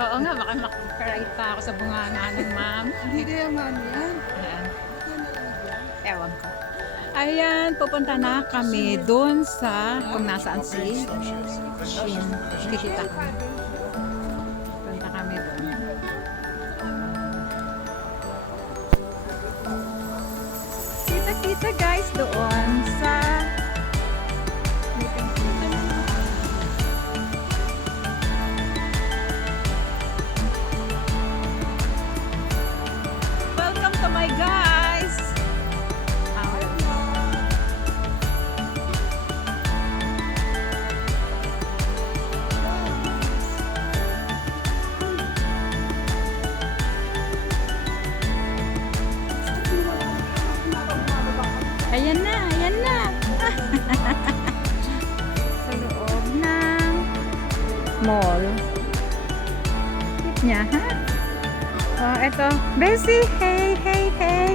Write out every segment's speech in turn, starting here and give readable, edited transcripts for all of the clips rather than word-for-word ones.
Oo nga, baka makaka-ride pa ako sa bunganga ng ma'am. Hindi kaya maano yan. Ayan. Ito nalalag yan. Ewan ko. Ayan, pupunta na kami doon sa kung nasaan si Shin. Kikita ko. Punta kami doon. Kita-kita guys doon sa welcome to my guys. Ayan na, ayan na. Sa loob ng mall. Cute niya, ha? Oh, eto. Bessie, hey, hey, hey.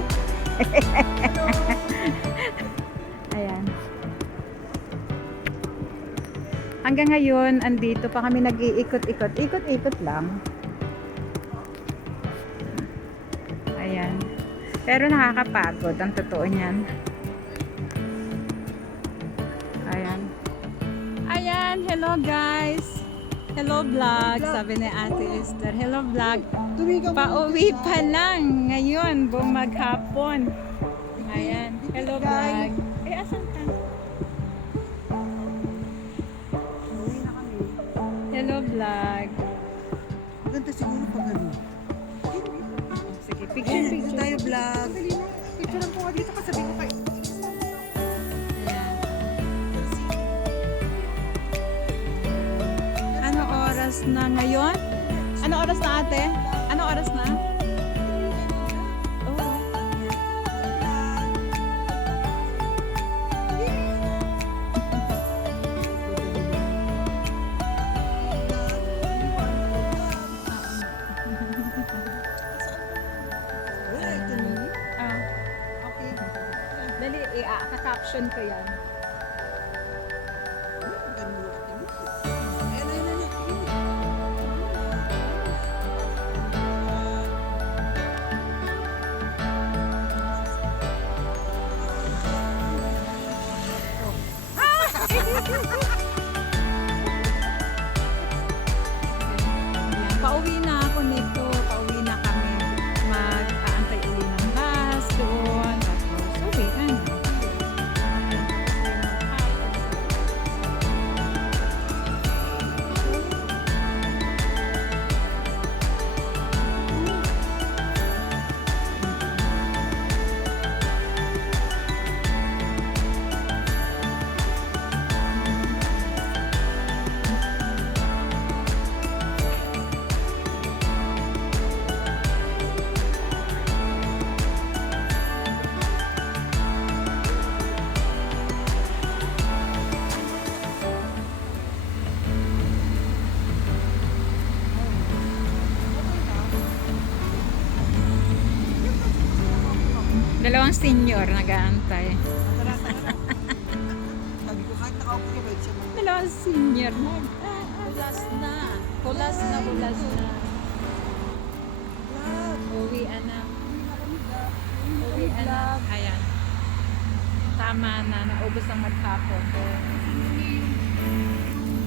Ayan. Hanggang ngayon, andito pa kami nag-iikot-ikot. Ikot-ikot lang. Ayan. Pero nakakapagod. Ang totoo niyan. Ayan. Ayan. Hello guys. Hello vlog. Sabi ni Ate Esther. Hello vlog. Pauwi pa lang. Ngayon. Maghapon. Ayan. Hello vlog. Eh, asan ka? Uwi na kami. Hello vlog. Maganda siguro pag ano. Sige, Dito picture. tayo vlog. Picture lang po nga dito kasi sabi ko kayo. Ayan. Ano oras na ngayon? Ano oras na ate? Ano oras na? Oh. Ah, Okay. dali, i-caption ko yan. Ayan, ayan, ayan. Ayan, pauwi na ako nito. Pauwi na kami. Mag-aantay uli ng bus doon. Tapos, uwi na. Dalawang senior nag-aantay. Sabi ko kahit nakaupo ka siya man. Dalawang senior Kulas na. Kulas na, kulas na. Uwi na. Uwi na. Ayan. Tama na. Naubos ang maghapon.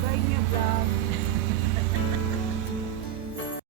Bye niya vlog.